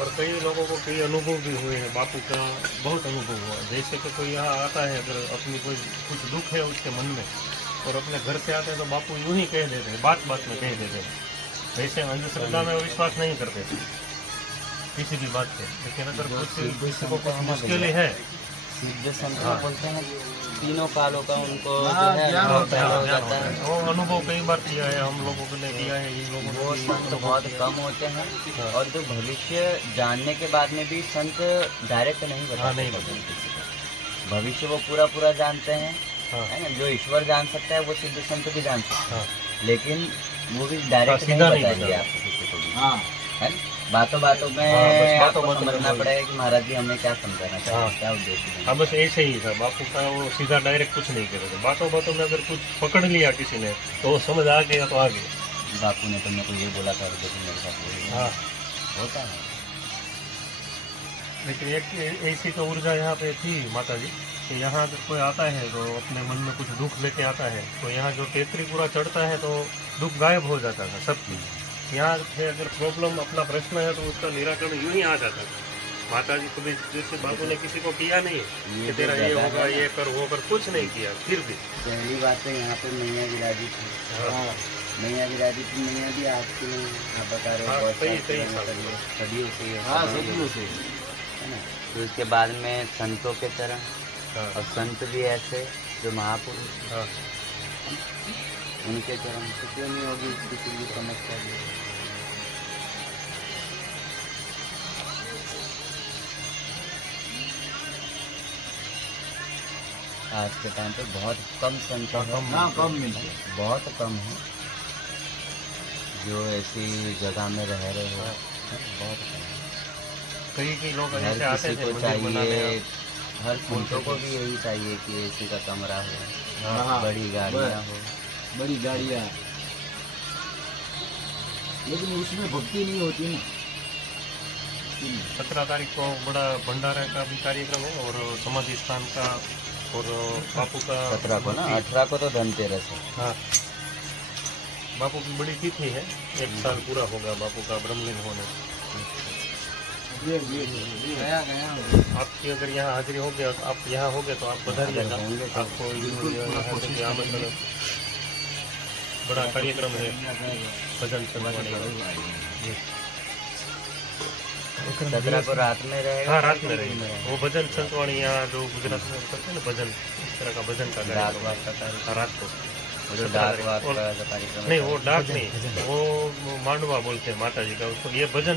और कई लोगों को कई अनुभव भी हुए हैं, बापू का बहुत अनुभव हुआ। जैसे कि कोई यहाँ आता है, अगर अपनी कोई कुछ दुख है उसके मन में और अपने घर से आते हैं तो बापू यूं ही कह देते हैं, बात बात में कह देते हैं। वैसे अंधश्रद्धा में विश्वास नहीं करते थे किसी भी बात पे, लेकिन अगर कुछ किसी को कुछ मुश्किल है, सिद्ध संत बोलते हैं तीनों कालों का उनको जो है अनुभव पैदा हो जाता है। वो अनुभव कई बार किया है, हम लोगों के लिए किया है, इन लोगों वो ने संत बहुत कम होते हैं और जो भविष्य जानने के बाद में भी संत डायरेक्ट नहीं बताते। नहीं बताते। भविष्य वो पूरा पूरा जानते हैं, हाँ। है ना। जो ईश्वर जान सकता है वो सिद्ध संत भी जान सकता है, हाँ। लेकिन वो भी डायरेक्ट नहीं सीधा नहीं बताएंगे बताते। आपको किसी को भी, हाँ है ना। बातों बातों में बस आपको बातों में समझना बोल- पड़ेगा कि महाराज जी हमें क्या समझाना चाहिए, हाँ। क्या उद्देश्य है। हाँ, बस ऐसे ही था बापू का। वो सीधा डायरेक्ट कुछ नहीं कहते थे, बातों बातों में अगर कुछ पकड़ लिया किसी ने तो वो समझ आ गया तो आ गया। बापू ने तो मेरे को ये बोला था, लेकिन मेरे साथ यही हाँ, होता है। लेकिन एक ऐसी तो ऊर्जा यहाँ पे थी माता जी कि यहाँ अगर कोई आता है तो अपने मन में कुछ दुख लेके आता है तो यहाँ जो तेतरी पूरा चढ़ता है तो दुख गायब हो जाता था सबकी। यहाँ से अगर प्रॉब्लम अपना प्रश्न है तो उसका निराकरण यूं ही आ जाता था। माता जी कभी जैसे बाबू ने किसी को किया नहीं कि तेरा ये होगा, ये कर, वो कर, कुछ नहीं किया। फिर भी पहली बात तो यहाँ पे मैया विराजी थी। हाँ, मैया विराजी थी, मैया भी आपके आप बता रहे हाँ, हो सही सदियों से हाँ सदियों से है ना। फिर उसके बाद में संतों के चरण, हाँ, और संत भी ऐसे जो महापुरुष, हाँ, उनके चरण से क्यों नहीं होगी किसी की समस्या भी। आज के टाइम पे बहुत कम संत हैं, हाँ कम मिलते हैं। बहुत कम है जो ऐसी जगह में रह रहे हो, बहुत कम है। कई कई लोग हर ऐसे आते किसी थे को मंदिर बनाने। चाहिए, हर संतों को भी यही चाहिए कि एसी का कमरा हो, हाँ, बड़ी गाड़ियाँ हो। बड़ी गाड़ियाँ, लेकिन उसमें भक्ति नहीं होती ना। 17 तारीख को बड़ा भंडारा का भी कार्यक्रम है और समाधि स्थान का और बापू का 17 को ना, 18 को तो धनतेरस है। हाँ, बापू की बड़ी तिथि है, 1 साल पूरा होगा बापू का ब्रह्मलीन होने। गया आपकी अगर यहाँ हाजिरी हो गया तो आप यहाँ हो गए तो आप बधाइएगा। होंगे तो आपको यहाँ से भी आमंत्रण, बड़ा कार्यक्रम है भजन संध्यावाणी का। 17 को रात में रहेगा। हाँ, रात में रहेगी वो भजन संतवाणी, यहाँ जो गुजरात में करते हैं ना भजन, इस तरह का भजन का डाक कार्यक्रम। वाक का कार्यक्रम, हाँ, रात को वो जो डाक वाक का जो कार्यक्रम नहीं, वो डाक नहीं, वो मांडवा बोलते हैं माता जी का उसको। ये भजन